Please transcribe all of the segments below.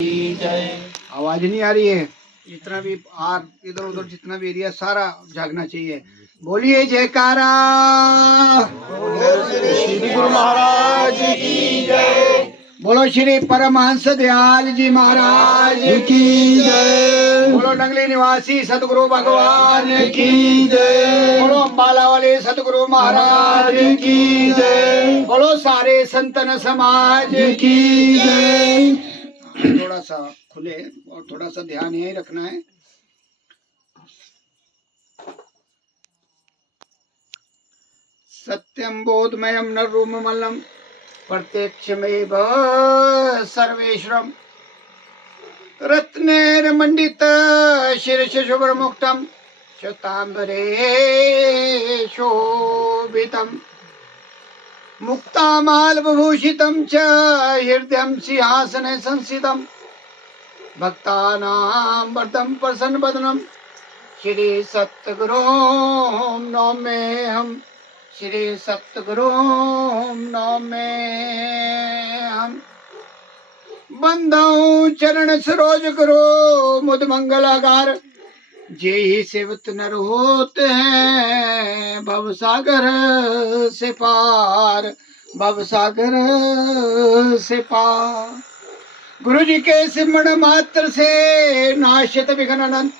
आवाज नहीं आ रही है। जितना भी आर इधर उधर जितना भी एरिया सारा जागना चाहिए। बोलिए जयकारा। श्री गुरु महाराज की जय। बोलो श्री परमहंस दयाल जी महाराज की जय। बोलो नंगली निवासी सतगुरु भगवान की जय। बोलो अम्बाला वाले सतगुरु महाराज की जय। बोलो सारे संतन समाज की जय। थोड़ा सा खुले और थोड़ा सा ध्यान यही रखना है। सत्यम बोधमयम न रूपमलम प्रत्यक्षमेव सर्वेश्वरम रत्नैर्मण्डित शीर्ष शुभ्रमुक्तम शतांबरे शोभितम मुक्तामालविभूषितं च हृदयं सिंहासने संस्थितं भक्तानां वरदं प्रसन्नवदनं श्री सतगुरुं नौम्यहम् श्री सतगुरुं नौम्यहम् बंदौ चरण सरोज गुरु मुद मंगलागार जेहि सेवत नर होते हैं भव सागर से पार भव सागर से पार। गुरु जी के सिमरण मात्र से नाशत विघ्न अनंत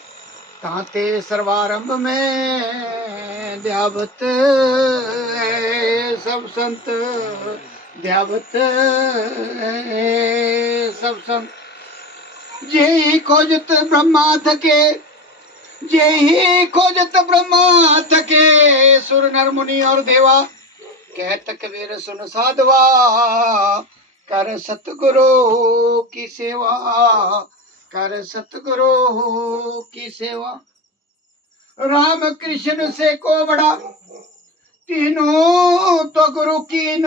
ताते सर्वारंभ में ध्यावत सब संत ध्यावत सब संत। जेहि खोजत ब्रह्मा थके जेहि खोजत ब्रह्मा थके सुर नर मुनि और देवा कहत कबीर सुन साधवा कर सतगुरु की सेवा कर सतगुरु की सेवा। राम कृष्ण से को बड़ा तीनों तो गुरु की न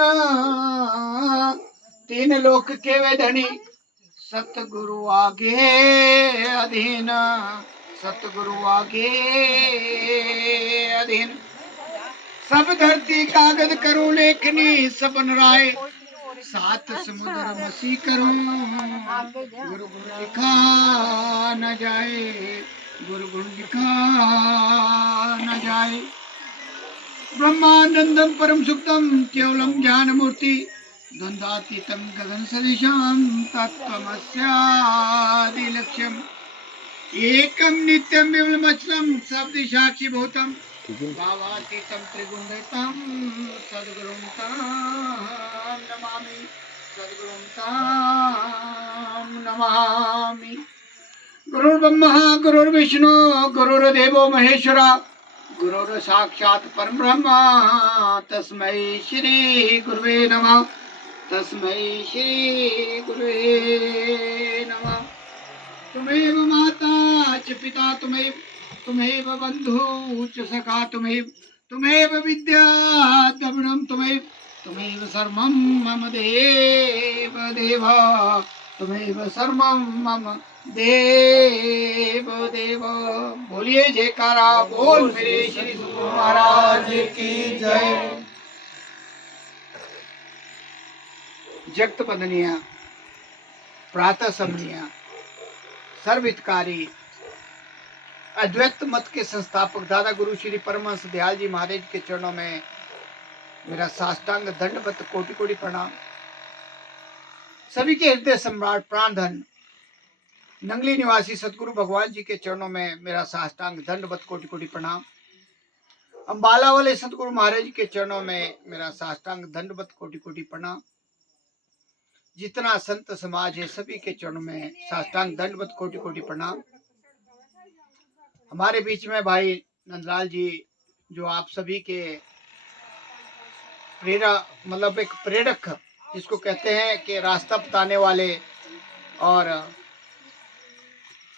तीन लोक के वे धनी सतगुरु आगे अधीन सतगुरु आगे अधीन। सब धरती कागज करूं लेखनी सपन राय सात समुद्र मसी करूं गुरु गुण लिखा न जाए गुरु गुण लिखा न जाए। ब्रह्मानंदम परम सुक्तम केवलम ज्ञान मूर्ति द्वंद्वातीतम गगन सदृशम तत्त्वमस्यादि लक्ष्यम एकम नित्यम विमलमचलम शब्द साक्षी भूतम भावातीतम त्रिगुणरहितम सद्गुरुं तां नमामि सद्गुरुं तां नमामि। गुरुर्ब्रह्मा गुरुर्विष्णु गुरुर्देवो महेश्वरा गुरुर् साक्षात् परब्रह्म तस्मै श्री गुरुवे नमः तस्मै श्री गुरुवे नमः। तुमेव माता च पिता तुमेव बंधु च सखा तुमेव विद्या द्रविणं तुमेव सर्वं मम देव देव तुमेव सर्वं मम देव देव। बोलिए जयकारा बोल मेरे श्री गुरु महाराज की जय। जगत बंदनिया प्रातः समनिया सर्वहितकारी अद्वैत मत के संस्थापक दादा गुरु श्री परमहंस दयाल जी महाराज के चरणों में मेरा साष्टांग दंडवत कोटि कोटि प्रणाम। सभी के हृदय सम्राट प्राणधन नंगली निवासी सतगुरु भगवान जी के चरणों में मेरा साष्टांग दंडवत कोटि कोटि प्रणाम। अम्बाला वाले सतगुरु महाराज जी के चरणों में मेरा साष्टांग दंडवत कोटि कोटि प्रणाम। जितना संत समाज है सभी के चरणों में साष्टांग दंडवत कोटि कोटि प्रणाम। हमारे बीच में भाई नंदलाल जी जो आप सभी के मतलब एक प्रेरक जिसको कहते हैं कि रास्ता बताने वाले और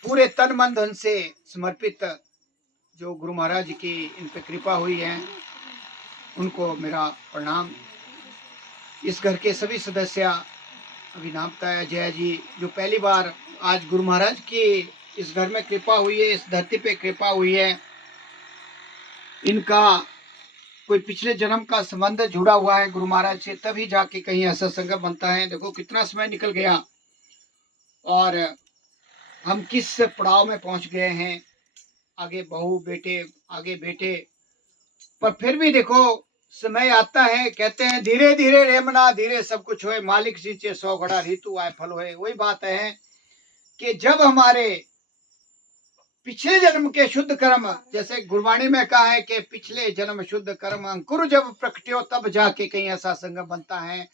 पूरे तन मन धन से समर्पित जो गुरु महाराज की इन पे कृपा हुई है उनको मेरा प्रणाम। इस घर के सभी सदस्य अभिनामता जय जी जो पहली बार आज गुरु महाराज की इस घर में कृपा हुई है इस धरती पे कृपा हुई है इनका कोई पिछले जन्म का संबंध जुड़ा हुआ है गुरु महाराज से तभी जाके कहीं ऐसा संगम बनता है। देखो कितना समय निकल गया और हम किस पड़ाव में पहुंच गए हैं, आगे बहू बेटे, आगे बेटे, पर फिर भी देखो समय आता है, कहते हैं धीरे धीरे रेमना धीरे सब कुछ होए, मालिक सींचे 100 घड़ा ऋतु आए फल होए। वही बात है कि जब हमारे पिछले जन्म के शुद्ध कर्म, जैसे गुरबाणी में कहा है कि पिछले जन्म शुद्ध कर्म अंकुर जब प्रकट्यो तब जाके कहीं ऐसा संगम बनता है,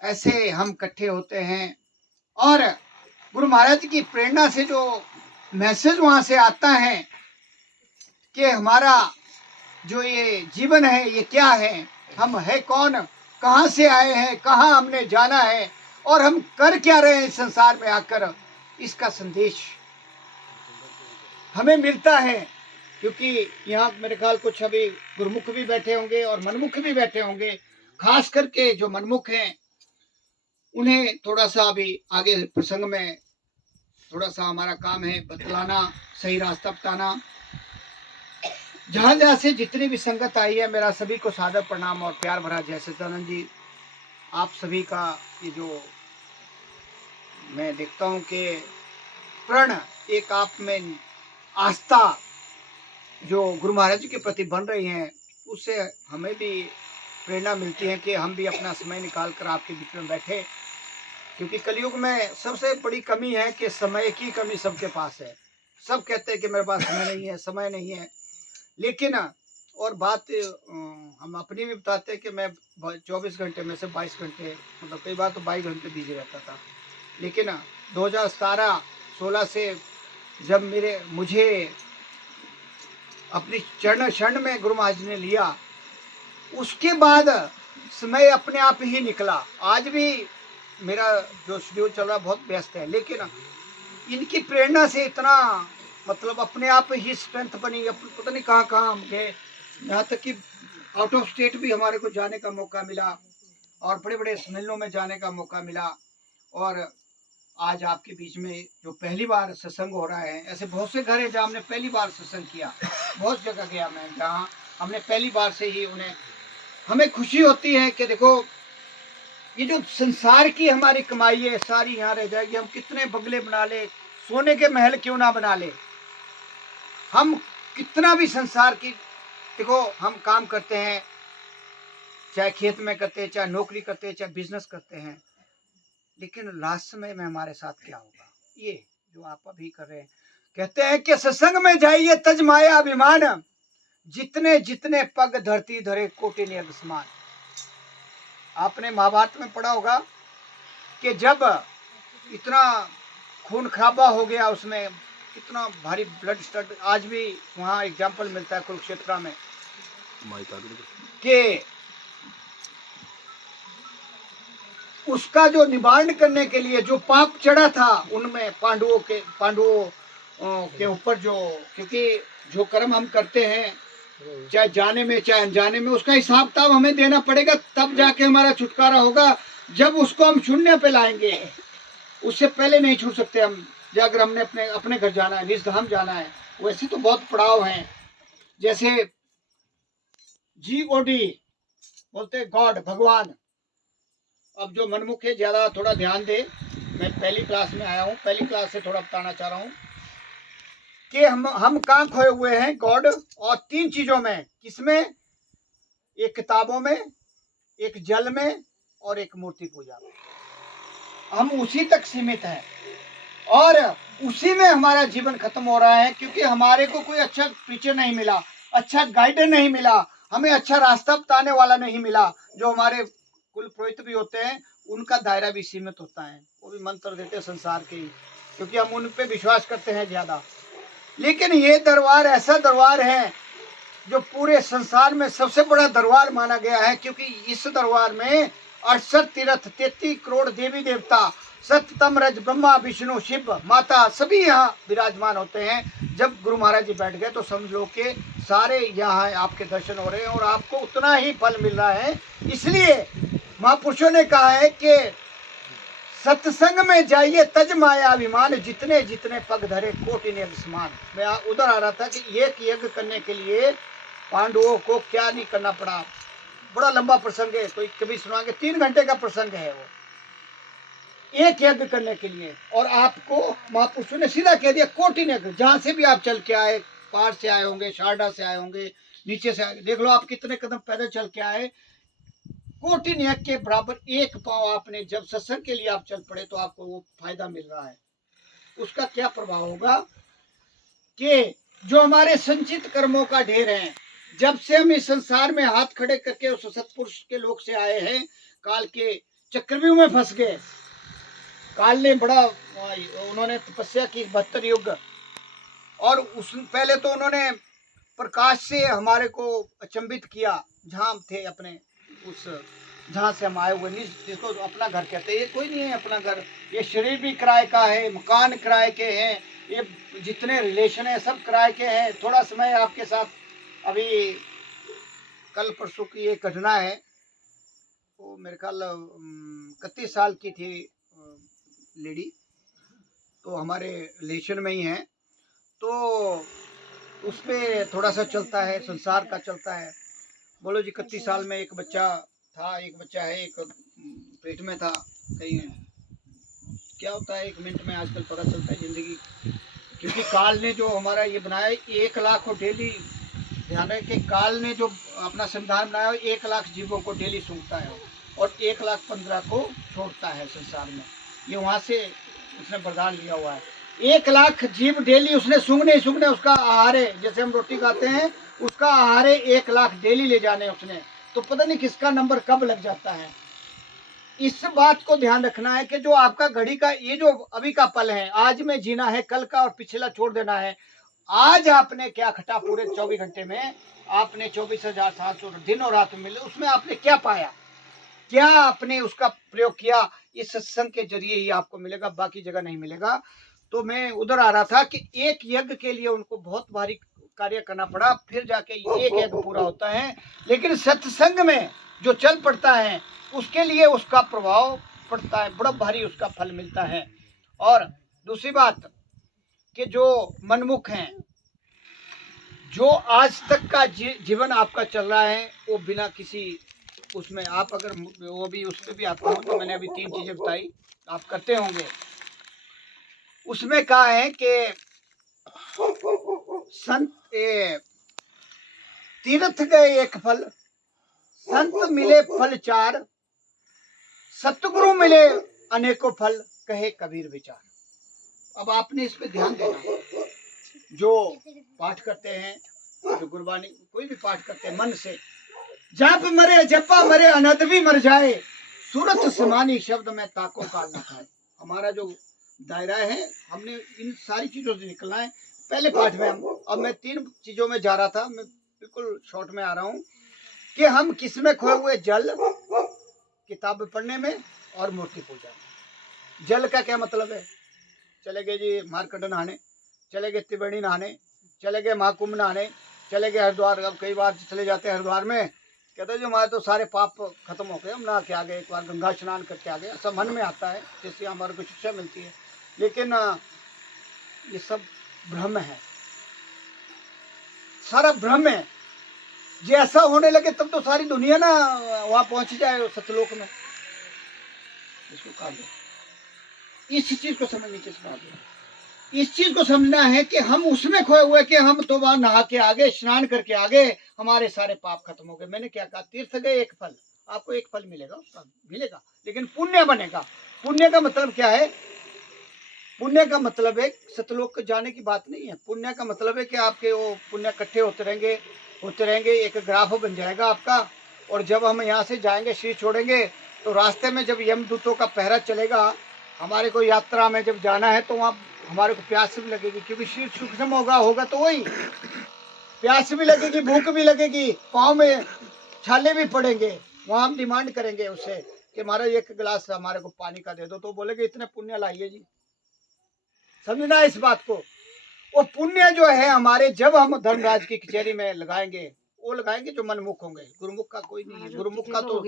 ऐसे हम इकट्ठे होते हैं। और गुरु महाराज की प्रेरणा से जो मैसेज वहां से आता है कि हमारा जो ये जीवन है ये क्या है, हम है कौन, कहाँ से आए हैं, कहाँ हमने जाना है और हम कर क्या रहे हैं इस संसार में आकर, इसका संदेश हमें मिलता है। क्योंकि यहाँ मेरे ख्याल कुछ अभी गुरुमुख भी बैठे होंगे और मनमुख भी बैठे होंगे। खास करके जो मनमुख हैं उन्हें थोड़ा सा अभी आगे प्रसंग में थोड़ा सा हमारा काम है बतलाना, सही रास्ता बताना। जहां जहां से जितनी भी संगत आई है, मेरा सभी को सादर प्रणाम और प्यार भरा जय सच्चिदानंद जी। आप सभी का ये जो मैं देखता हूँ कि प्रण एक आप में आस्था जो गुरु महाराज जी के प्रति बन रही है, उससे हमें भी प्रेरणा मिलती है कि हम भी अपना समय निकाल कर आपके बीच में बैठे। क्योंकि कलयुग में सबसे बड़ी कमी है कि समय की कमी सबके पास है। सब कहते हैं कि मेरे पास समय नहीं है, समय नहीं है। लेकिन और बात हम अपनी भी बताते हैं कि मैं 24 घंटे में से 22 घंटे, मतलब कई बार तो 22 घंटे बिजी रहता था। लेकिन 2017-16 से जब मुझे अपनी चरण शरण में गुरु महाराज ने लिया, उसके बाद समय अपने आप ही निकला। आज भी मेरा जो शेड्यूल चल रहा है बहुत व्यस्त है, लेकिन इनकी प्रेरणा से इतना मतलब अपने आप ही स्ट्रेंथ बनी। पता नहीं कहाँ कहाँ हम गए, यहाँ तक कि आउट ऑफ स्टेट भी हमारे को जाने का मौका मिला और बड़े बड़े सम्मेलनों में जाने का मौका मिला। और आज आपके बीच में जो पहली बार सत्संग हो रहा है, ऐसे बहुत से घर हैं जहाँ हमने पहली बार सत्संग किया। बहुत जगह गया मैं जहाँ हमने पहली बार से ही उन्हें, हमें खुशी होती है कि देखो ये जो संसार की हमारी कमाई है सारी यहाँ रह जाएगी। हम कितने बंगले बना ले, सोने के महल क्यों ना बना ले, हम कितना भी संसार की, देखो हम काम करते हैं, चाहे खेत में करते हैं, चाहे नौकरी करते हैं, चाहे बिजनेस करते हैं, लेकिन लास्ट समय में हमारे साथ क्या होगा, ये जो आप अभी कर रहे हैं। कहते हैं कि सत्संग में जाइए तज माया अभिमान, जितने जितने पग धरती धरे कोटि नियत समान। आपने महाभारत में पढ़ा होगा कि जब इतना खून खराबा हो गया, उसमें कितना भारी ब्लड स्टड, आज भी वहाँ एग्जाम्पल मिलता है कुरुक्षेत्र में कि उसका जो निवारण करने के लिए जो पाप चढ़ा था उनमें पांडवों के ऊपर, जो क्योंकि जो कर्म हम करते हैं चाहे जाने में चाहे अनजाने में, उसका हिसाब किताब हमें देना पड़ेगा, तब जाके हमारा छुटकारा होगा। जब उसको हम शून्य पे लाएंगे, उससे पहले नहीं छूट सकते हम। अगर हमने अपने घर जाना है, निज धाम जाना है, वैसे तो बहुत पड़ाव हैं। जैसे GOD बोलते गॉड, भगवान। अब जो मनमुख है ज्यादा थोड़ा ध्यान दे, मैं पहली क्लास में आया हूँ, पहली क्लास से थोड़ा बताना चाह रहा हूँ कि हम कहाँ खोए हुए हैं, गॉड और 3 चीजों में। किसमें? एक किताबों में, एक जल में और एक मूर्ति पूजा में। हम उसी तक सीमित हैं और उसी में हमारा जीवन खत्म हो रहा है, क्योंकि हमारे को कोई अच्छा टीचर नहीं मिला, अच्छा गाइडर नहीं मिला, हमें अच्छा रास्ता बताने वाला नहीं मिला। जो हमारे कुल पुरोहित भी होते हैं उनका दायरा भी सीमित होता है, वो भी मंत्र देते हैं संसार के ही, क्योंकि हम उन पे विश्वास करते हैं ज्यादा। लेकिन ये दरबार ऐसा दरबार है जो पूरे संसार में सबसे बड़ा दरबार माना गया है, क्योंकि इस दरबार में 68 तीर्थ, 33 करोड़ देवी देवता, सत्यतम रज ब्रह्मा विष्णु शिव माता सभी यहाँ विराजमान होते हैं। जब गुरु महाराज जी बैठ गए तो समझ लो कि सारे यहाँ आपके दर्शन हो रहे हैं और आपको उतना ही फल मिल रहा है। इसलिए महापुरुषों ने कहा है कि सत्संग में जाइए तज माया अभिमान, जितने जितने पग धरे कोटि नियत समान। मैं उधर आ रहा था कि एक यज्ञ करने के लिए पांडवों को क्या नहीं करना पड़ा। बड़ा लंबा प्रसंग है, तो कभी सुनाएंगे, 3 घंटे का प्रसंग है वो। एक यज्ञ करने के लिए। और आपको महापुरुषों ने सीधा कह दिया कोटि यज्ञ, जहां से भी आप चल के आए, पार से आए होंगे, शारदा से आए होंगे, नीचे से आए, देख लो आप कितने कदम पैदल चल के आए, कोटि यज्ञ के बराबर एक पांव आपने जब सत्संग के लिए आप चल पड़े तो आपको वो फायदा मिल रहा है। उसका क्या प्रभाव होगा कि जो हमारे संचित कर्मों का ढेर है, जब से हम इस संसार में हाथ खड़े करके उस सत्पुरुष के लोक से आए हैं, काल के चक्रव्यूह में फंस गए। काल ने बड़ा, उन्होंने तपस्या की 72 युग, और उस पहले तो उन्होंने प्रकाश से हमारे को अचंभित किया, जहाँ हम थे अपने उस, जहाँ से हम आए हुए, जिसको अपना घर कहते हैं। ये कोई नहीं है अपना घर, ये शरीर भी किराए का है, मकान किराए के हैं, ये जितने रिलेशन है सब किराए के हैं। थोड़ा समय आपके साथ, अभी कल परसों की एक घटना है, वो मेरे ख्याल 31 साल की थी लेडी, तो हमारे रिलेशन में ही है, तो उस पर थोड़ा सा चलता है, संसार का चलता है। बोलो जी 31 साल में एक बच्चा था, एक बच्चा है, एक पेट में था। कहीं क्या होता है 1 मिनट में आजकल पता चलता है जिंदगी, क्योंकि काल ने जो हमारा ये बनाया 1 लाख को डेली, ध्यान रहे कि काल ने जो अपना संविधान बनाया 1 लाख जीवों को डेली सूंघता है और 1,15,000 को छोड़ता है संसार में। ये वहाँ से उसने वरदान लिया हुआ है। 1 लाख जीव डेली उसने सूंघने सूंघने, उसका आहार है, जैसे हम रोटी खाते हैं उसका आहार है 1 लाख डेली ले जाने उसने, तो पता नहीं किसका नंबर कब लग जाता है। इस बात को ध्यान रखना है कि जो आपका घड़ी का ये जो अभी का पल है, आज में जीना है, कल का और पिछला छोड़ देना है। आज आपने क्या खटा पूरे 24 घंटे में, आपने 24,700 दिन और रात मिले, उसमें आपने क्या पाया, क्या आपने उसका प्रयोग किया, इस सत्संग के जरिए ही आपको मिलेगा, बाकी जगह नहीं मिलेगा। तो मैं उधर आ रहा था कि एक यज्ञ के लिए उनको बहुत भारी कार्य करना पड़ा, फिर जाके एक यज्ञ पूरा होता है। लेकिन सत्संग में जो चल पड़ता है उसके लिए उसका प्रभाव पड़ता है, बड़ा भारी उसका फल मिलता है। और दूसरी बात कि जो मनमुख हैं, जो आज तक का जीवन आपका चल रहा है, वो बिना किसी उसमें आप अगर वो भी उस पर भी आता हूँ, तो मैंने अभी 3 चीजें बताई, आप करते होंगे। उसमें कहा है कि संत तीर्थ गए एक फल, संत मिले फल 4, सतगुरु मिले अनेकों फल, कहे कबीर विचार। अब आपने इस पे ध्यान देना, जो पाठ करते हैं, जो गुरबानी कोई भी पाठ करते हैं मन से, जाप मरे जपा मरे अनद भी मर जाए, सूरत समानी शब्द में ताको काल न खाए। हमारा जो दायरा है, हमने इन सारी चीजों से निकलना है। पहले पाठ में हम, अब मैं 3 चीजों में जा रहा था, मैं बिल्कुल शॉर्ट में आ रहा हूँ कि हम किस में खोए हुए, जल, किताब पढ़ने में और मूर्ति पूजा में। जल का क्या मतलब है, चले गए जी मारकंड नहाने, चले गए त्रिवेणी नहाने, चले गए महाकुंभ नहाने, चले गए हरिद्वार। अब कई बार चले जाते हैं हरिद्वार में, कहते हैं जो हमारे तो सारे पाप खत्म हो गए, हम नहा के आ गए, एक बार गंगा स्नान करके आ गए, ऐसा मन में आता है, जिससे हमारे को शिक्षा मिलती है। लेकिन ये सब भ्रम है, सारा भ्रम है। जो ऐसा होने लगे तब तो सारी दुनिया ना वहां पहुंच जाए सतलोक में। इसको कहा गया, इस चीज को समझने की बात है। इस चीज को समझना है कि हम उसमें खोए हुए कि हम तो वहां नहा के आगे, स्नान करके आगे, हमारे सारे पाप खत्म हो गए। मैंने क्या कहा, तीर्थ गए एक फल, आपको एक फल मिलेगा, उसका मिलेगा, लेकिन पुण्य बनेगा। पुण्य का मतलब क्या है, पुण्य का मतलब है सतलोक जाने की बात नहीं है। पुण्य का मतलब है कि आपके वो पुण्य इकट्ठे होते रहेंगे, एक ग्राफ बन जाएगा आपका। और जब हम यहाँ से जाएंगे, शरीर छोड़ेंगे, तो रास्ते में जब यमदूतों का पहरा चलेगा, हमारे को यात्रा में जब जाना है, तो वहाँ हमारे को प्यास भी लगेगी, क्योंकि शरीर सूक्ष्म होगा तो वही प्यास भी लगेगी, भूख भी लगेगी, पाँव में छाले भी पड़ेंगे। वहाँ हम डिमांड करेंगे उससे कि महाराज 1 गिलास हमारे को पानी का दे दो, तो बोलेगे इतने पुण्य लाइए जी। समझना इस बात को। वो पुण्य जो है हमारे, जब हम धर्मराज की कचहरी में लगाएंगे, वो लगाएंगे जो मनमुख होंगे। गुरुमुख का कोई नहीं है। गुरुमुख का तो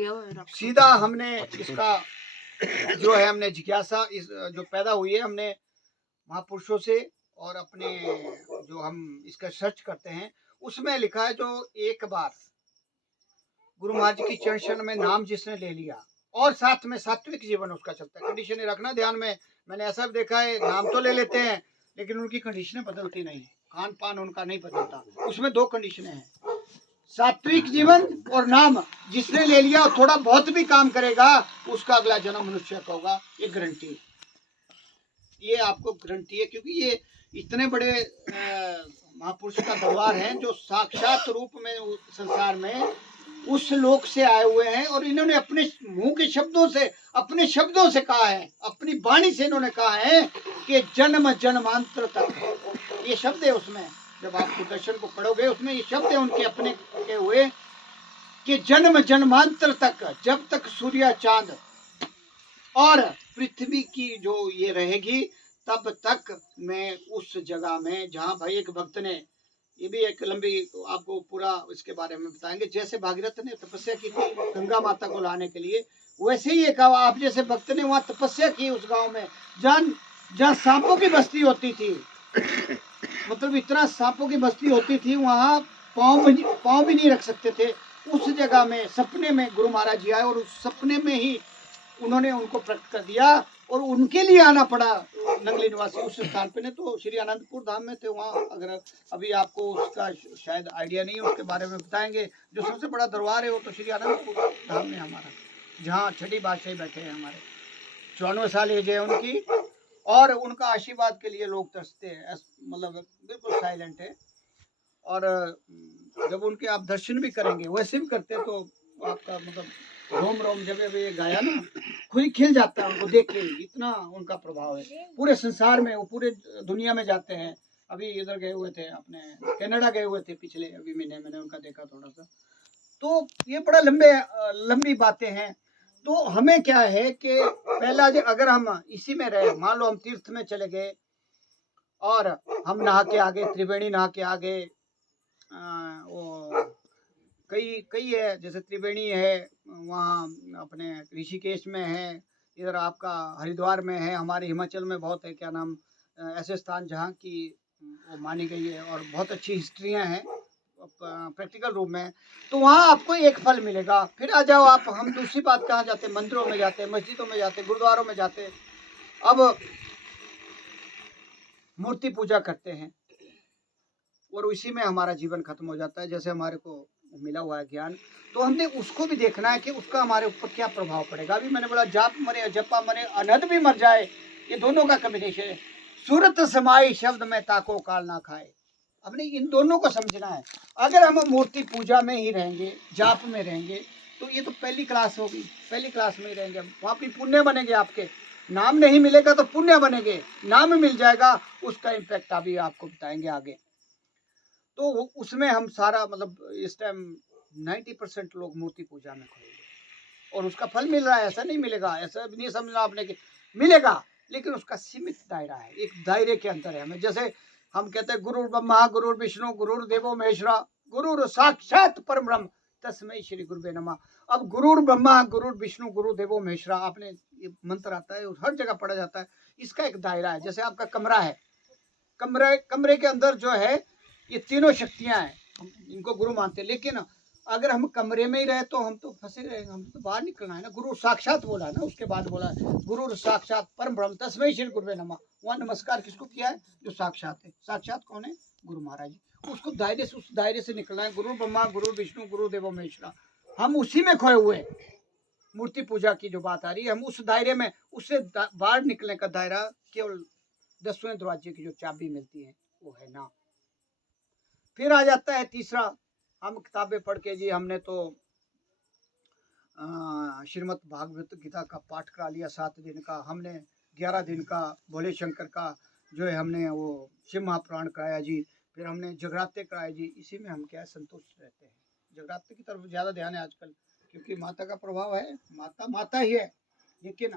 सीधा हमने इसका जो है, हमने जिज्ञासा इस जो पैदा हुई है, हमने महापुरुषों से और अपने जो हम इसका सर्च करते हैं, उसमें लिखा है जो एक बार गुरु महाराज की चरण में नाम जिसने ले लिया और साथ में सात्विक जीवन उसका चलता है। कंडीशन ये रखना ध्यान में, मैंने ऐसा भी देखा है, नाम तो ले लेते हैं लेकिन उनकी कंडीशनें बदलती नहीं, खान पान उनका नहीं बदलता। उसमें दो कंडीशनें हैं, सात्विक जीवन और नाम। जिसने ले लिया थोड़ा बहुत भी काम करेगा उसका अगला जन्म मनुष्य का होगा, ये गारंटी, ये आपको गारंटी है। क्योंकि ये इतने बड़े महापुरुष का दरबार है जो साक्षात रूप में संसार में उस लोक से आए हुए हैं, और इन्होंने अपने मुंह के शब्दों से, अपने शब्दों से कहा है, अपनी वाणी से इन्होंने कहा है कि जन्म जन्मांतर तक, ये शब्द है उसमें। जब आप दर्शन को पढ़ोगे उसमें ये शब्द है उनके अपने के हुए कि जन्म जन्मांतर तक, जब तक सूर्य चांद और पृथ्वी की जो ये रहेगी तब तक मैं उस जगह में, जहाँ भाई एक भक्त ने, ये भी एक लंबी आपको पूरा इसके बारे में बताएंगे, जैसे भागीरथ ने तपस्या की थी गंगा माता को लाने के लिए, वैसे ही एक आप जैसे भक्त ने वहाँ तपस्या की उस गांव में, जहाँ सांपों की बस्ती होती थी, मतलब इतना सांपों की बस्ती होती थी, वहाँ पाँव भी नहीं रख सकते थे। उस जगह में सपने में गुरु महाराज जी आए और उस सपने में ही उन्होंने उनको प्रकट कर दिया, और उनके लिए आना पड़ा नंगली निवासी उस स्थान पे। ने तो श्री आनंदपुर धाम में थे वहाँ, अगर अभी आपको उसका शायद आइडिया नहीं है, उसके बारे में बताएंगे। जो सबसे बड़ा दरबार है वो तो श्री आनंदपुर धाम में हमारा, जहाँ छठी बादशाही बैठे हैं हमारे, 94 साल एज है उनकी, और उनका आशीर्वाद के लिए लोग तरसते हैं, मतलब बिल्कुल साइलेंट है। और जब उनके आप दर्शन भी करेंगे, वैसे भी करते हैं, तो आपका मतलब रोम रोम जब ये गाया ना खुद ही खिल जाता है उनको देख के, इतना उनका प्रभाव है पूरे संसार में। वो पूरे दुनिया में जाते हैं। अभी इधर गए हुए थे, अपने कनाडा गए हुए थे पिछले अभी महीने, मैंने उनका देखा थोड़ा सा। तो ये बड़ा लंबी बातें हैं। तो हमें क्या है कि पहला अगर हम इसी में रहे, मान लो हम तीर्थ में चले गए और हम नहा के आगे, त्रिवेणी नहा के आगे, वो कई है, जैसे त्रिवेणी है वहाँ अपने ऋषिकेश में है, इधर आपका हरिद्वार में है, हमारे हिमाचल में बहुत है, क्या नाम, ऐसे स्थान जहाँ की वो मानी गई है और बहुत अच्छी हिस्ट्रियाँ हैं प्रैक्टिकल रूप में। तो वहाँ आपको एक फल मिलेगा। फिर आ जाओ आप, हम दूसरी बात कहाँ जाते हैं, मंदिरों में जाते हैं, मस्जिदों में जाते हैं, गुरुद्वारों में जाते हैं, अब मूर्ति पूजा करते हैं और इसी में हमारा जीवन खत्म हो जाता है। जैसे हमारे को मिला हुआ है ज्ञान, तो हमने उसको भी देखना है कि उसका हमारे ऊपर क्या प्रभाव पड़ेगा। अभी मैंने बोला जाप मरे जपा मरे अनहद भी मर जाए, ये दोनों का कॉम्बिनेशन है। सूरत समाई शब्द में ताको काल ना खाए, हमने इन दोनों को समझना है। अगर हम मूर्ति पूजा में ही रहेंगे, जाप में रहेंगे, तो ये तो पहली क्लास होगी, पहली क्लास में ही रहेंगे, वहाँ भी पुण्य बनेंगे आपके। नाम नहीं मिलेगा तो पुण्य बनेंगे, नाम मिल जाएगा उसका इम्पैक्ट अभी आपको बताएंगे आगे। तो उसमें हम सारा मतलब इस टाइम 90% लोग मूर्ति पूजा में खोएंगे और उसका फल मिल रहा है, ऐसा नहीं मिलेगा, ऐसा भी नहीं समझना आपने कि मिलेगा, लेकिन उसका सीमित दायरा है, एक दायरे के अंदर है। हमें जैसे हम कहते हैं गुरु ब्रह्मा गुरु विष्णु गुरु देवो महेश्वरा गुरु साक्षात परम ब्रह्म तस्मै श्री गुरुवे नमः। अब गुरु ब्रह्मा गुरु विष्णु गुरु देवो महेश्वरा, आपने ये मंत्र आता है, हर जगह पढ़ा जाता है। इसका एक दायरा है। जैसे आपका कमरा है, कमरे के अंदर जो है ये तीनों शक्तियां हैं, इनको गुरु मानते हैं। लेकिन अगर हम कमरे में ही रहे तो हम तो फंसे रहेंगे, हम तो बाहर निकलना है ना। गुरु साक्षात बोला ना, उसके बाद बोला गुरु साक्षात परम ब्रह्म तस्मै श्री गुरुवे नमः। वहाँ नमस्कार किसको किया है? जो साक्षात है। साक्षात कौन है? गुरु महाराज जी। उसको दायरे से, उस दायरे से निकलना है। गुरु ब्रह्मा गुरु विष्णु गुरु देवो महेश्वरा, हम उसी में खोए हुए। मूर्ति पूजा की जो बात आ रही है, हम उस दायरे में, उससे बाहर निकलने का दायरा केवल 10वें दरवाजे की जो चाबी मिलती है वो है ना। फिर आ जाता है तीसरा, हम किताबें पढ़ के जी हमने तो श्रीमद् भागवत गीता का पाठ करा लिया 7 दिन का, हमने 11 दिन का भोले शंकर का जो है हमने वो शिव महापुराण कराया जी, फिर हमने जगराते कराए जी। इसी में हम क्या है, संतुष्ट रहते हैं। जगराते की तरफ ज़्यादा ध्यान है आजकल, क्योंकि माता का प्रभाव है, माता माता ही है। लेकिन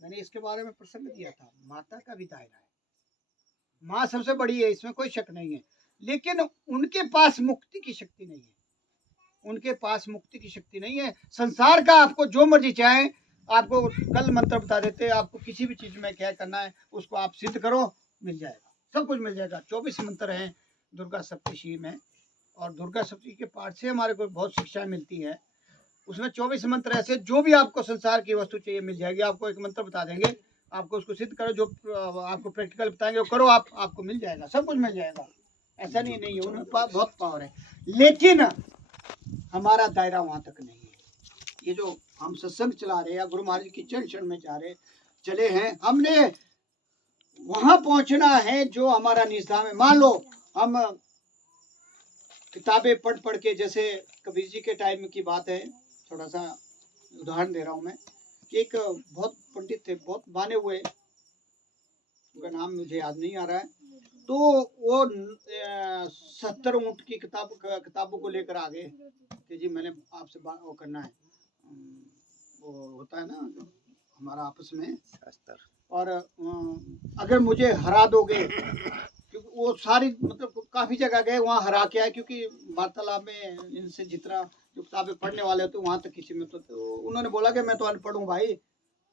मैंने इसके बारे में प्रसंग दिया था, माता का भी दायरा है, माँ सबसे बड़ी है, इसमें कोई शक नहीं है। लेकिन उनके पास मुक्ति की शक्ति नहीं है, उनके पास मुक्ति की शक्ति नहीं है। संसार का आपको जो मर्जी चाहे, आपको कल मंत्र बता देते हैं, आपको किसी भी चीज में क्या करना है उसको आप सिद्ध करो, मिल जाएगा, सब कुछ मिल जाएगा। 24 मंत्र हैं दुर्गा सप्तशती में, और दुर्गा सप्तशती के पाठ से हमारे को बहुत शिक्षा मिलती है। उसमें 24 मंत्र ऐसे, जो भी आपको संसार की वस्तु चाहिए मिल जाएगी। आपको एक मंत्र बता देंगे, आपको उसको सिद्ध करो, जो आपको प्रैक्टिकल बताएंगे वो करो, आपको मिल जाएगा, सब कुछ मिल जाएगा। ऐसा नहीं है, उनके पास बहुत पावर है, लेकिन हमारा दायरा वहां तक नहीं है। ये जो हम सत्संग चला रहे हैं या गुरु महाराज की चरण शरण में चले हैं, हमने वहां पहुंचना है जो हमारा निष्ठा में। मान लो हम किताबें पढ़ के, जैसे कबीर जी के टाइम की बात है, थोड़ा सा उदाहरण दे रहा हूं मैं, कि एक बहुत पंडित थे, बहुत माने हुए, उनका नाम मुझे याद नहीं आ रहा है, तो वो 70 ऊंट की किताबों को लेकर आ गए कि जी मैंने आपसे वो करना है, वो होता है ना हमारा आपस में शास्त्र, और अगर मुझे हरा दोगे, क्योंकि वो सारी मतलब काफी जगह गए, वहाँ हरा के आए, क्योंकि वार्तालाप में इनसे जितना जो किताबें पढ़ने वाले होते वहाँ तक किसी में तो उन्होंने बोला कि मैं तो अनपढ़ हूँ भाई,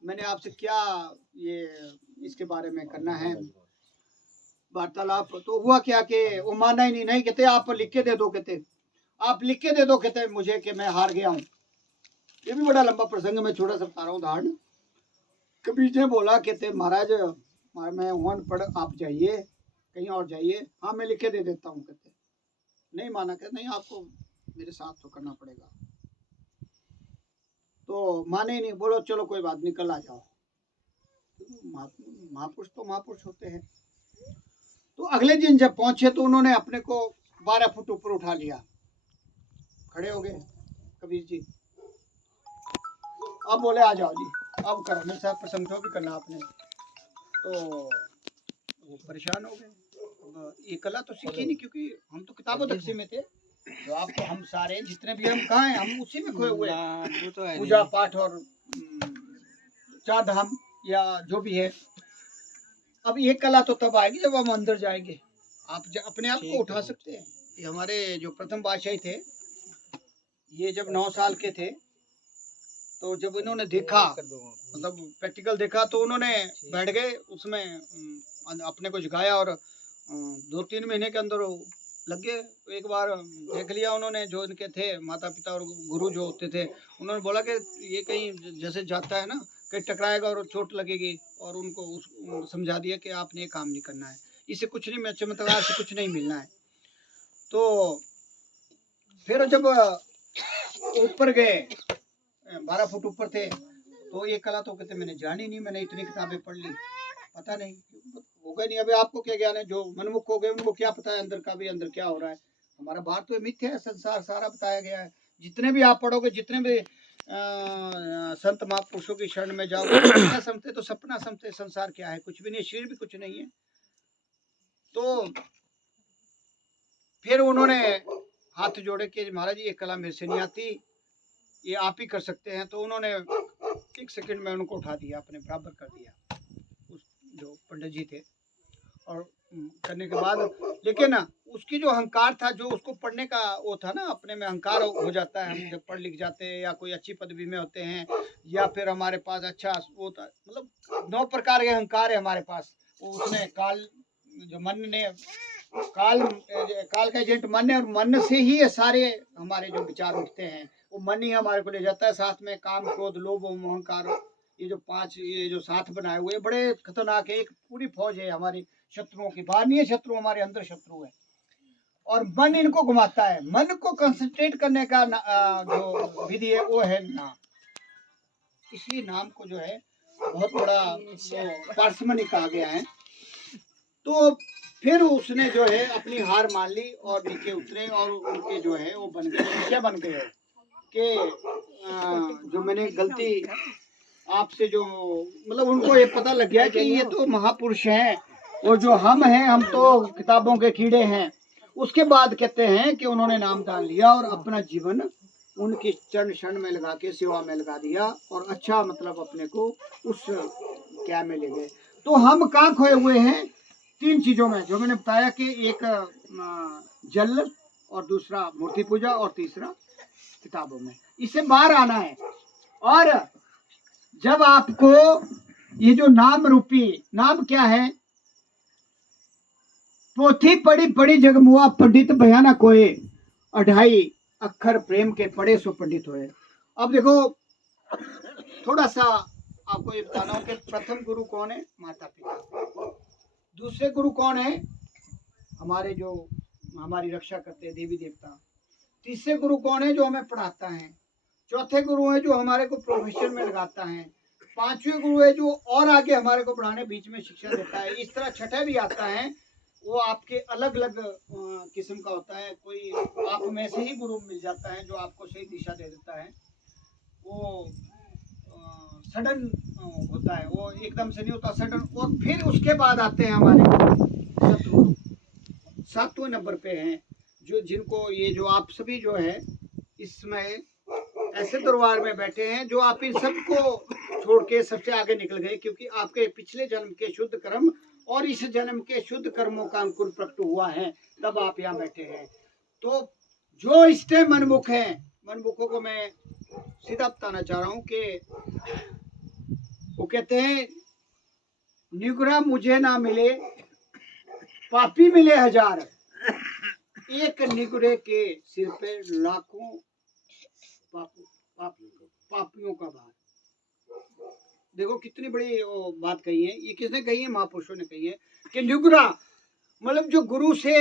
मैंने आपसे क्या ये इसके बारे में करना है वार्तालाप। तो हुआ क्या कि वो माना ही नहीं कहते आप लिख के दे दो, कहते आप लिख के दे दो कहते मुझे कि मैं हार गया हूँ। ये भी बड़ा लंबा प्रसंग, मैं छोटा सा बता रहा हूँ उदाहरण। कबीर जी ने बोला कहते महाराज मैं हूँ अनपढ़, आप जाइए कहीं और जाइए, हाँ मैं लिख के दे देता हूँ। कहते नहीं माना, कहते नहीं आपको मेरे साथ तो करना पड़ेगा। तो माने ही नहीं, बोलो चलो कोई बात नहीं कल आ जाओ। महापुरुष तो महापुरुष होते हैं। तो अगले दिन जब पहुंचे तो उन्होंने अपने को 12 फुट ऊपर उठा लिया, खड़े हो गए कबीर जी। अब बोले आ जाओ जी, अब करो मेरे साथ प्रसंग जो भी करना आपने। तो वो परेशान हो गए, ये कला तो सीखी नहीं, क्योंकि हम तो किताबों तक सीमित थे। जो आपको हम सारे जितने भी हम कहाँ हैं, हम उसी में खोए हुए, पूजा पाठ और 4 धाम या जो भी है। अब ये कला तो तब आएगी जब हम अंदर जाएंगे। आप अपने आप को उठा सकते हैं। ये हमारे जो प्रथम बादशाही थे, ये जब 9 साल के थे, तो जब इन्होंने देखा, मतलब प्रैक्टिकल देखा, तो उन्होंने बैठ गए उसमें, अपने को जगाया और 2-3 महीने के अंदर लग गए। एक बार देख लिया उन्होंने, जो इनके थे माता पिता और गुरु जो होते थे, उन्होंने बोला कि ये कहीं जैसे जाता है ना, कहीं टकराएगा और चोट लगेगी, और उनको समझा दिया कि आपने ये काम नहीं करना है, इससे कुछ नहीं, चमत्कार से कुछ नहीं मिलना है। तो फिर जब ऊपर गए, 12 फुट ऊपर थे, तो ये कला तो कहते मैंने जानी नहीं, मैंने इतनी किताबें पढ़ ली, पता नहीं हो गए नहीं। अभी आपको क्या ज्ञान है, जो मनमुख हो गए उनको क्या पता है अंदर का भी, अंदर क्या हो रहा है। हमारा बाहर तो मिथ्या है, संसार सारा बताया गया है। जितने भी आप पढ़ोगे, जितने भी संत महापुरुषों की शरण में जाओगे, क्या समझते तो सपना समझते, संसार क्या है, कुछ भी नहीं, शरीर भी कुछ नहीं है। तो फिर उन्होंने हाथ जोड़े कि महाराज ये कला मेरे से नहीं आती, ये आप ही कर सकते हैं। तो उन्होंने 1 सेकंड में उनको उठा दिया, अपने बराबर कर दिया उस जो पंडित जी थे। और करने के बाद, लेकिन उसकी जो अहंकार था, जो उसको पढ़ने का वो था ना, अपने में अहंकार हो जाता है। हम जब पढ़ लिख जाते हैं या कोई अच्छी पदवी में होते हैं, या फिर हमारे पास अच्छा वो था, मतलब 9 प्रकार के अहंकार है हमारे पास। उसने काल, जो मन ने काल का एजेंट मन है, और मन से ही ये सारे हमारे जो विचार उठते हैं, वो मन ही हमारे को ले जाता है। साथ में काम, क्रोध, लोभ, अहंकार, ये जो 5 ये जो साथ बनाए हुए बड़े खतरनाक है। एक पूरी फौज है हमारी शत्रुओं की, बाहर नहीं है शत्रु, हमारे अंदर शत्रु है, और मन इनको घुमाता है। मन को कंसंट्रेट करने का जो विधि है वो है नाम। इसलिए नाम को जो है बहुत बड़ा पार्समनी कहा गया है। तो फिर उसने जो है अपनी हार मान ली और नीचे उतरे, और उनके जो है वो बन गए, क्या बन गए कि जो मैंने गलती आपसे जो, मतलब उनको ये पता लग गया कि ये तो महापुरुष हैं, और जो हम हैं हम तो किताबों के कीड़े हैं। उसके बाद कहते हैं कि उन्होंने नामदान लिया और अपना जीवन उनकी चरण शरण में लगा के सेवा में लगा दिया, और अच्छा मतलब अपने को उस क्या में ले गए। तो हम कहाँ खोए हुए हैं? 3 चीजों में, जो मैंने बताया कि एक जल, और दूसरा मूर्ति पूजा, और तीसरा किताबों में। इससे बाहर आना है। और जब आपको ये जो नाम रूपी, नाम क्या है? पोथी पढ़ी पढ़ी जगमुआ पंडित भयाना कोय, 2.5 अक्षर प्रेम के पढ़े सो पंडित होए। अब देखो, थोड़ा सा आपको ये बताना हो कि प्रथम गुरु कौन है? माता पिता। दूसरे गुरु कौन है? हमारे जो हमारी रक्षा करते हैं देवी देवता। तीसरे गुरु कौन है? जो हमें पढ़ाता है। चौथे गुरु है जो हमारे को प्रोफेशन में लगाता है। पांचवें गुरु है जो और आगे हमारे को पढ़ाने बीच में शिक्षा देता है। इस तरह छठा भी आता है, वो आपके अलग अलग किस्म का होता है। कोई आप में से ही गुरु मिल जाता है जो आपको सही दिशा दे देता है। वो सडन होता है, वो एकदम से नहीं होता, सडन। और फिर उसके बाद आते हैं हमारे सतगुरु, 7वें नंबर पे हैं, जो जिनको ये जो आप सभी जो है इसमें ऐसे दरबार में बैठे हैं जो आप इन सबको छोड़ के सबसे आगे निकल गए, क्योंकि आपके पिछले जन्म के शुद्ध कर्म और इस जन्म के शुद्ध कर्मों का अंकुर प्रकट हुआ है, तब आप यहाँ बैठे हैं। तो जो इस टाइम मनमुख हैं, मनमुखों को मैं सीधा बताना चाह रहा हूँ कि वो कहते हैं निगुरा मुझे ना मिले, पापी मिले हजार, एक निगुरे के सिर पे लाखों पापियों का भार। देखो कितनी बड़ी बात कही है। ये किसने कही है? महापुरुषों ने कही है कि निगुरा मतलब जो गुरु से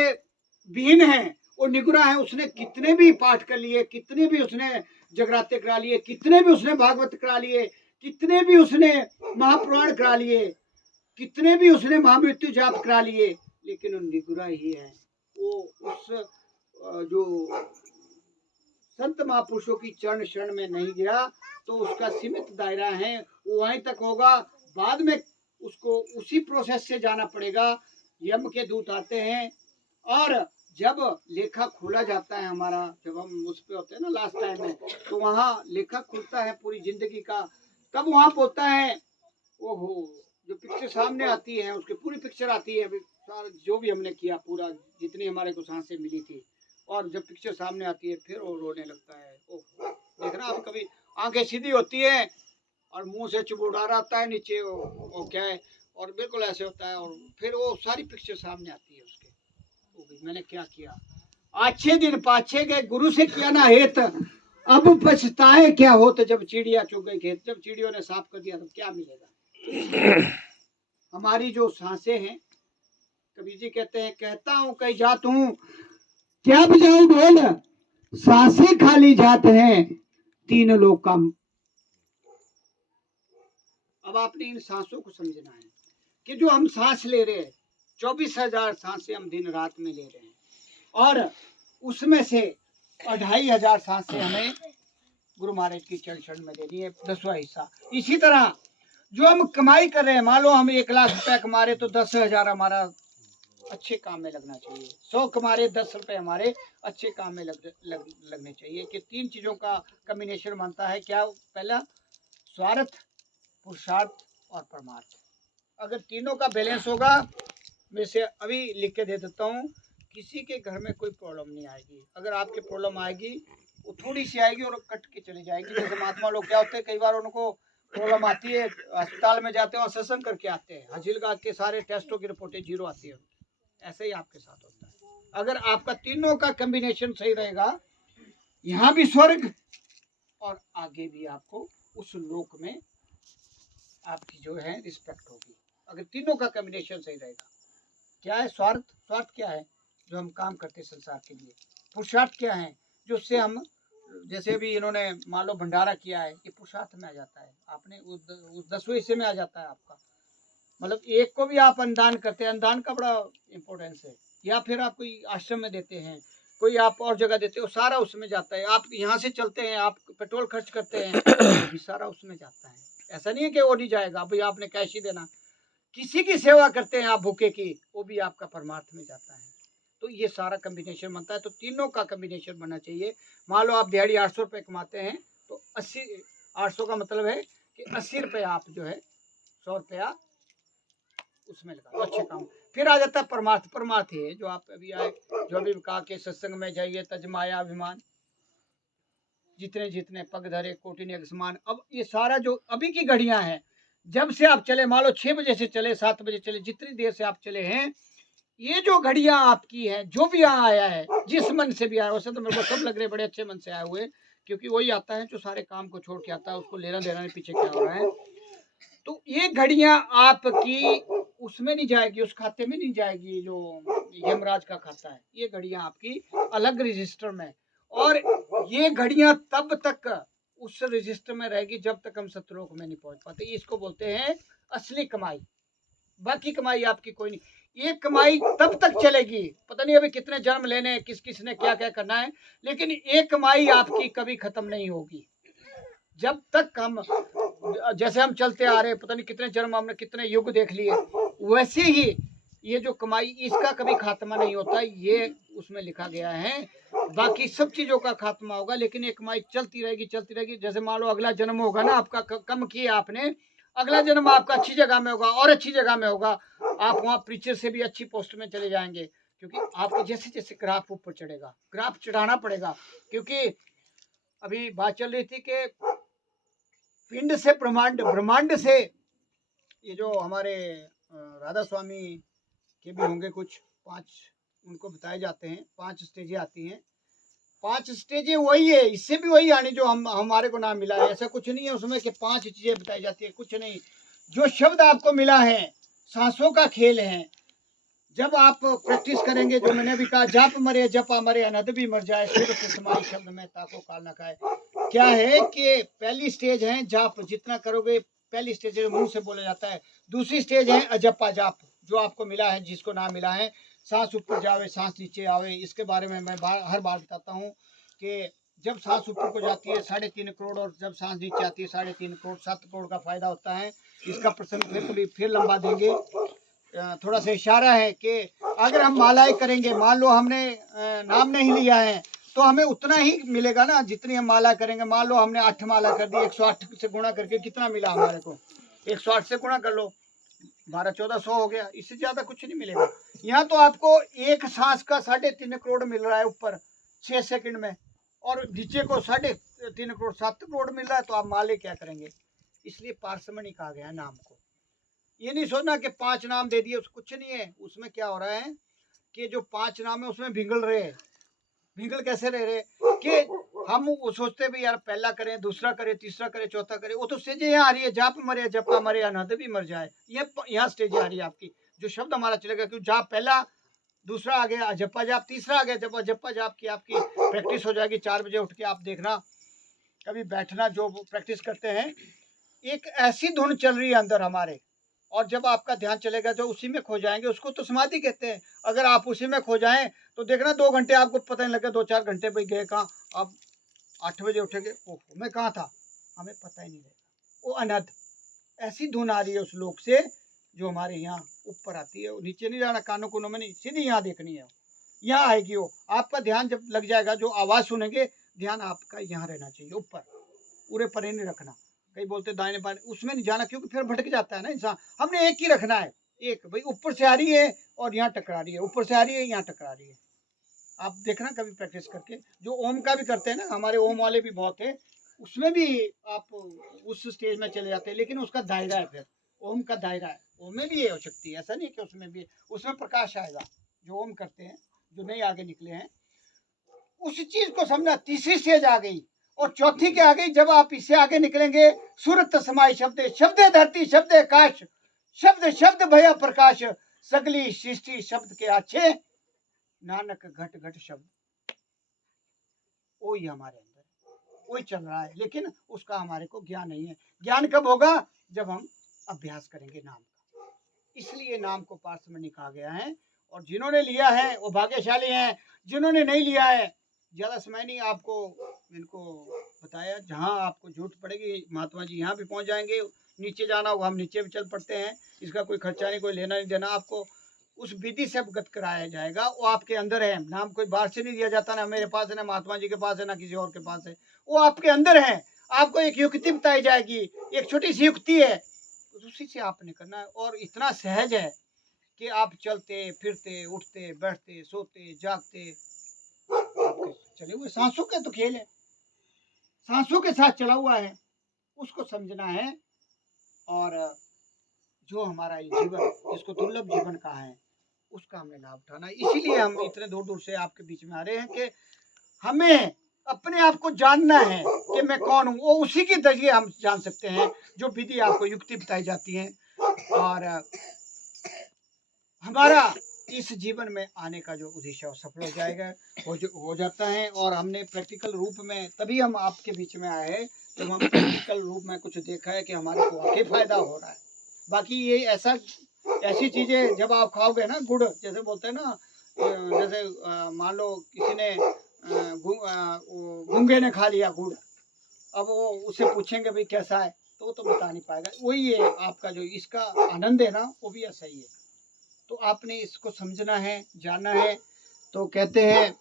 विहीन है, वो निगुरा है। उसने कितने भी पाठ कर लिए, कितने भी उसने जगराते करा लिए, कितने भी उसने भागवत करा लिए, कितने भी उसने महापुराण करा लिए, कितने भी उसने महामृत्यु जाप करा लिए, लेकिन वो निगुरा ही है। वो उस जो संत महापुरुषों की चरण शरण में नहीं गया तो उसका सीमित दायरा है, वो वहीं तक होगा। बाद में उसको उसी प्रोसेस से जाना पड़ेगा। यम के दूत आते हैं और जब लेखा खोला जाता है हमारा, जब हम उस पे होते हैं ना लास्ट टाइम में, तो वहाँ लेखा खुलता है पूरी जिंदगी का। तब वहाँ होता है ओहो, जो पिक्चर सामने आती है, उसकी पूरी पिक्चर आती है, जो भी हमने किया पूरा, जितनी हमारे को सांसें मिली थी। और जब पिक्चर सामने आती है फिर वो रोने लगता है। ओह, देखना आप कभी आंखें सीधी होती है और मुंह से चुबुड़ा आता है नीचे, वो क्या है, और बिल्कुल ऐसे होता है। और फिर वो सारी पिक्चर सामने आती है उसके, ओ भाई मैंने क्या किया। अच्छे दिन पाछे गए, गुरु से किया ना हेत, अब पछताए क्या होत, जब चिड़िया चुग गई खेत। जब चिड़ियों ने साफ कर दिया तो क्या मिलेगा। हमारी जो सांसें हैं, कबीर जी कहते हैं, कहता हूं कई जात हूं, क्या बजाऊं ढोल, सांसें खाली जात हैं, तीन लोग का। अब आपने इन सांसों को समझना है कि जो हम सांस ले रहे हैं, 24,000 सांसें हम दिन रात में ले रहे हैं, और उसमें से 2,500 सांसें हमें गुरु महाराज की चरण शरण में देनी है, 10वां हिस्सा। इसी तरह जो हम कमाई कर रहे हैं, मान लो हम 1 लाख रुपए कमा रहे तो 10,000 हमारा अच्छे काम में लगना चाहिए। 100 कमारे 10 रुपए हमारे अच्छे काम में लगने चाहिए। कि 3 चीजों का कॉम्बिनेशन बनता है। क्या? पहला स्वार्थ, पुरुषार्थ और परमार्थ। अगर तीनों का बैलेंस होगा, मैं से अभी लिख के दे देता हूँ, किसी के घर में कोई प्रॉब्लम नहीं आएगी। अगर आपके प्रॉब्लम आएगी वो थोड़ी सी आएगी और कट के चली जाएगी। जैसे महात्मा लोग क्या होते हैं, कई बार उनको प्रॉब्लम आती है, अस्पताल में जाते हैं और सत्संग करके आते हैं, हाजिल का के सारे टेस्टों की रिपोर्टें 0 आती है। ऐसे ही आपके साथ होता है। अगर आपका तीनों का कॉम्बिनेशन सही रहेगा, यहाँ भी स्वर्ग और आगे भी आपको उस लोक में आपकी जो है रिस्पेक्ट होगी। अगर तीनों का कॉम्बिनेशन सही रहेगा। क्या है स्वार्थ? स्वार्थ क्या है? जो हम काम करते संसार के लिए। पुरुषार्थ क्या है? जो उससे हम, जैसे अभी इन्होंने मान लो भंडारा किया है, ये पुरुषार्थ में आ जाता है। आपने उस 10वें हिस्से में आ जाता है आपका। मतलब एक को भी आप अनुदान करते हैं, अनुदान का बड़ा इम्पोर्टेंस है। या फिर आप कोई आश्रम में देते हैं, कोई आप और जगह देते हो, सारा उसमें जाता है। आप यहाँ से चलते हैं, आप पेट्रोल खर्च करते हैं, वो भी सारा उसमें जाता है। ऐसा नहीं है कि वो नहीं जाएगा, भाई आपने कैश ही देना। किसी की सेवा करते हैं आप भूखे की, वो भी आपका परमार्थ में जाता है। तो ये सारा कम्बिनेशन बनता है। तो तीनों का कम्बिनेशन बनना चाहिए। मान लो आप दिहाड़ी 800 रुपये कमाते हैं तो 800 का मतलब है कि 80 रुपये आप जो है 100 रुपया उसमें लगा दो, अच्छे काम। फिर आ जाता है परमार्थ। परमार्थ है जो आप अभी आए, जो अभी कहा कि सत्संग में जाइए तजमाया अभिमान, जितने जितने पग धरे कोटि ने समान। अब ये सारा जो अभी की घड़ियां हैं, जब से आप चले, मान लो 6 बजे से चले, 7 बजे चले, जितनी देर से आप चले हैं, ये जो घड़ियां आपकी हैं, जो भी यहाँ आया है, जिस मन से भी आया, वैसे तो मेरे को सब लग रहे बड़े अच्छे मन से आए हुए, क्योंकि वही आता है जो सारे काम को छोड़ के आता है, उसको लेना देना नहीं पीछे क्या हो रहा है। तो ये घड़ियां आपकी उसमें नहीं जाएगी, उस खाते में नहीं जाएगी जो यमराज का खाता है। ये घड़ियां आपकी अलग रजिस्टर में, और ये घड़ियां तब तक उस रजिस्टर में रहेगी जब तक हम सतलोक में नहीं पहुंच पाते। इसको बोलते हैं असली कमाई। बाकी कमाई आपकी कोई नहीं। ये कमाई तब तक चलेगी, पता नहीं अभी कितने जन्म लेने हैं, किस किस ने क्या क्या करना है, लेकिन ये कमाई आपकी कभी खत्म नहीं होगी जब तक हम, जैसे हम चलते आ रहे हैं, पता नहीं कितने जन्म हमने कितने युग देख लिए, वैसे ही ये जो कमाई इसका कभी खात्मा नहीं होता, ये उसमें लिखा गया है। बाकी सब चीजों का खात्मा होगा, लेकिन ये कमाई चलती रहेगी चलती रहेगी। जैसे मान लो अगला जन्म होगा ना आपका, कम किया आपने, अगला जन्म आपका अच्छी जगह में होगा और अच्छी जगह में होगा, आप वहाँ प्रीचर से भी अच्छी पोस्ट में चले जाएंगे, क्योंकि आपके जैसे जैसे ग्राफ ऊपर चढ़ेगा, ग्राफ चढ़ाना पड़ेगा। क्योंकि अभी बात चल रही थी कि पिंड से ब्रह्मांड, ब्रह्मांड से ये जो हमारे राधा स्वामी के भी होंगे कुछ 5, उनको बताए जाते हैं 5 स्टेजें आती हैं। 5 स्टेजें वही है, इससे भी वही आनी जो हम हमारे को नाम मिला है। ऐसा कुछ नहीं है उसमें कि 5 चीजें बताई जाती है, कुछ नहीं। जो शब्द आपको मिला है सांसों का खेल है। जब आप प्रैक्टिस करेंगे, जो मैंने भी कहा, जाप मरे जपा मरे अनहद भी मर जाए, सूरत समाई शब्द में ताको काल न खाए। क्या है कि पहली स्टेज है जाप, जितना करोगे, पहली स्टेज है मुंह से बोला जाता है। दूसरी स्टेज है अजपा जाप, जो आपको मिला है, जिसको नाम मिला है, सांस ऊपर जावे सांस नीचे आवे। इसके बारे में मैं हर बार बताता हूँ कि जब सांस ऊपर को जाती है 3.5 करोड़, और जब सांस नीचे आती है 3.5 करोड़, 7 करोड़ का फायदा होता है। इसका प्रसंग फिर कभी फिर लंबा देंगे। थोड़ा सा इशारा है कि अगर हम मालाएं करेंगे, मान लो हमने नाम नहीं लिया है, तो हमें उतना ही मिलेगा ना जितनी हम माला करेंगे। मान लो हमने 8 माला कर दी, 108 से गुणा करके कितना मिला हमारे को, 108 से गुणा कर लो, 12-1400 हो गया। इससे ज्यादा कुछ नहीं मिलेगा। यहाँ तो आपको एक सांस का 3.5 करोड़ मिल रहा है ऊपर 6 सेकंड में, और नीचे को 3.5 करोड़ 7 करोड़ मिल रहा है, तो आप माले क्या करेंगे। इसलिए पारसमणि कहा गया नाम को। ये नहीं सोचना कि 5 नाम दे दिए, कुछ नहीं है उसमें। क्या हो रहा है कि जो 5 नाम है उसमें भिगल रहे हैं। भिगल कैसे रह रहे कि हम वो सोचते भी यार पहला करें, दूसरा करें, तीसरा करें, चौथा करें। वो तो स्टेज यहाँ आ रही है, जाप मरे जपा मरे अनहद भी मर जाए, ये यहाँ स्टेज आ रही है आपकी। जो शब्द हमारा चलेगा, क्यों जाप पहला, दूसरा आ गया जप्पा जाप, तीसरा आ गया जप्पा जप्पा जाप की आपकी प्रैक्टिस हो जाएगी। 4 बजे उठ के आप देखना, कभी बैठना, जो प्रैक्टिस करते हैं, एक ऐसी धुन चल रही है अंदर हमारे, और जब आपका ध्यान चलेगा जो उसी में खो जाएंगे, उसको तो समाधि कहते हैं। अगर आप उसी में खो जाएं तो देखना 2 घंटे आपको पता नहीं लगे, 2-4 घंटे पे गए कहाँ। आप 8 बजे उठेंगे, ओहो मैं कहाँ था, हमें पता ही नहीं लगेगा। वो अनहद ऐसी धुन आ रही है उस लोक से, जो हमारे यहाँ ऊपर आती है। नीचे नहीं जाना, कानों कोनों में नहीं, सीधी यहाँ देखनी है, यहाँ आएगी वो। आपका ध्यान जब लग जाएगा, जो आवाज सुनेंगे, ध्यान आपका यहाँ रहना चाहिए, ऊपर, पूरे परे नहीं रखना। कई बोलते दाहिने बाएं, उसमें नहीं जाना, क्योंकि फिर भटक जाता है ना इंसान। हमने एक ही रखना है, एक भाई ऊपर से आ रही है और यहाँ टकरा रही है, ऊपर से आ रही है यहाँ टकरा रही है। आप देखना कभी प्रैक्टिस करके, जो ओम का भी करते हैं ना, हमारे ओम वाले भी बहुत है, उसमें भी आप उस स्टेज में चले जाते हैं, लेकिन उसका दायरा है, फिर ओम का दायरा है। ओम में भी है शक्ति, ऐसा नहीं कि उसमें भी, उसमें प्रकाश आएगा। जो ओम करते हैं, जो नहीं आगे निकले हैं, उस चीज को समझना। तीसरी स्टेज आ गई, और चौथी के आ गई, जब आप इससे आगे निकलेंगे, सूरत समाई शब्द, शब्द धरती शब्द काश, शब्द शब्द भया प्रकाश, सगली सृष्टि शब्द के अच्छे, नानक घट घट शब्द। वही हमारे अंदर वही चल रहा है, लेकिन उसका हमारे को ज्ञान नहीं है। ज्ञान कब होगा, जब हम अभ्यास करेंगे नाम का। इसलिए नाम को पारसमणि कहा गया है। और जिन्होंने लिया है वो भाग्यशाली हैं, जिन्होंने नहीं लिया है, ज्यादा समय नहीं आपको इनको बताया। जहाँ आपको जरूरत पड़ेगी, महात्मा जी यहाँ भी पहुँच जाएंगे। नीचे जाना होगा, हम नीचे भी चल पड़ते हैं, इसका कोई खर्चा नहीं, कोई लेना नहीं देना। आपको उस विधि से अवगत कराया जाएगा, वो आपके अंदर है। नाम कोई बाहर से नहीं दिया जाता, ना मेरे पास है, ना महात्मा जी के पास है, ना किसी और के पास है, वो आपके अंदर है। आपको एक युक्ति बताई जाएगी, एक छोटी सी युक्ति है, उसी से आपने करना है। और इतना सहज है कि आप चलते फिरते, उठते बैठते, सोते जागते, आपके चले हुए सांसों के तो खेल है, सांसों के साथ चला हुआ है, उसको समझना है। और जो हमारा ये जीवन, जिसको दुर्लभ जीवन कहा है, उसका हमें लाभ उठाना है। इसीलिए हम इतने दूर दूर से आपके बीच में आ रहे हैं कि हमें अपने आप को जानना है कि मैं कौन हूँ, वो उसी के जरिए हम जान सकते हैं, जो विधि आपको युक्ति बताई जाती है। और हमारा इस जीवन में आने का जो उद्देश्य है वो सफल हो जाएगा, हो जाता है। और हमने प्रैक्टिकल रूप में, तभी हम आपके बीच में आए हैं, जब हम प्रैक्टिकल रूप में कुछ देखा है कि हमारे को वाकई फायदा हो रहा है। बाकी ये ऐसी चीजें जब आप खाओगे ना, गुड़ जैसे बोलते हैं ना, जैसे मान लो किसी ने गूंगे ने खा लिया गुड़, अब वो उससे पूछेंगे भाई कैसा है, तो वो तो बता नहीं पाएगा। वही है आपका जो इसका आनंद है ना, वो भी ऐसा ही है। तो आपने इसको समझना है, जानना है। तो कहते हैं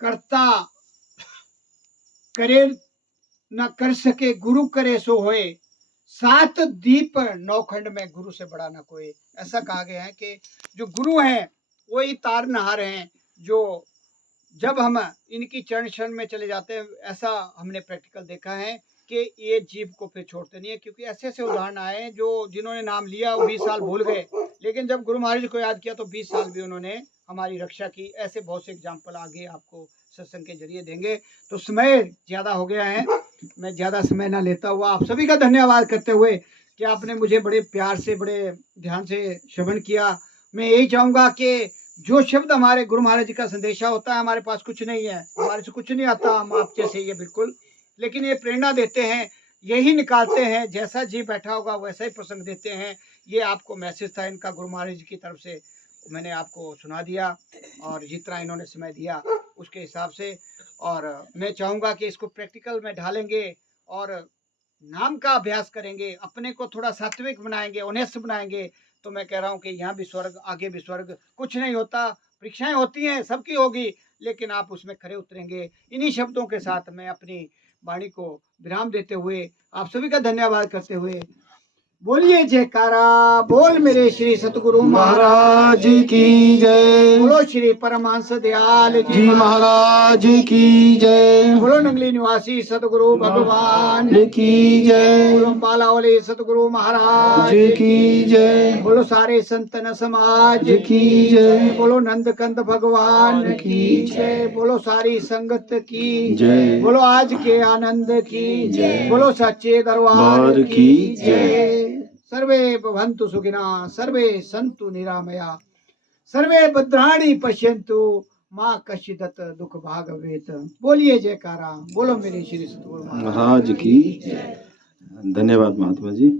कर्ता करे न कर सके, गुरु करे सो होए, 7 दीप 9 खंड में गुरु से बड़ा न कोई। ऐसा कहा गया है कि जो गुरु हैं वही तारनहार हैं, जो जब हम इनकी चरण शरण में चले जाते हैं, ऐसा हमने प्रैक्टिकल देखा है कि ये जीव को फिर छोड़ते नहीं है। क्योंकि ऐसे ऐसे उदाहरण आए हैं जो जिन्होंने नाम लिया वो 20 साल भूल गए, लेकिन जब गुरु महाराज को याद किया तो 20 साल भी उन्होंने हमारी रक्षा की। ऐसे बहुत से एग्जाम्पल आगे आपको सत्संग के जरिए देंगे। तो समय ज़्यादा हो गया है, मैं ज़्यादा समय ना लेता हुआ आप सभी का धन्यवाद करते हुए कि आपने मुझे बड़े प्यार से, बड़े ध्यान से श्रवण किया। मैं यही चाहूँगा कि जो शब्द हमारे गुरु महाराज जी का संदेशा होता है, हमारे पास कुछ नहीं है, हमारे से कुछ नहीं आता, हम आप जैसे ही है बिल्कुल, लेकिन ये प्रेरणा देते हैं, यही निकालते हैं। जैसा जी बैठा होगा वैसा ही प्रसंग देते हैं। ये आपको मैसेज था इनका गुरु महाराज जी की तरफ से, मैंने आपको सुना दिया और जितना इन्होंने समय दिया उसके हिसाब से। और मैं चाहूँगा कि इसको प्रैक्टिकल में ढालेंगे और नाम का अभ्यास करेंगे, अपने को थोड़ा सात्विक बनाएंगे, ऑनेस्ट बनाएंगे, तो मैं कह रहा हूँ कि यहाँ भी स्वर्ग, आगे भी स्वर्ग। कुछ नहीं होता, परीक्षाएं होती हैं, सबकी होगी, लेकिन आप उसमें खरे उतरेंगे। इन्हीं शब्दों के साथ मैं अपनी वाणी को विराम देते हुए आप सभी का धन्यवाद करते हुए, बोलिए जयकारा बोल मेरे श्री सतगुरु महाराज की जय। बोलो श्री परमहंस दयाल जी महाराज की जय। बोलो नंगली निवासी सतगुरु भगवान की जय। बोलो बालावली सतगुरु महाराज की जय। बोलो सारे संतन समाज की जय। बोलो नंदकंद भगवान की जय। बोलो सारी संगत की जय। बोलो आज के आनंद की जय। बोलो सच्चे दरबार की जय। सर्वे भवन्तु सुखिनः, सर्वे सन्तु निरामया, सर्वे भद्राणि पश्यन्तु, माँ कश्चित् दुख भाग भवेत्। बोलिए जयकारा बोलो मेरे श्री सतगुरु महाराज की। धन्यवाद महात्मा जी।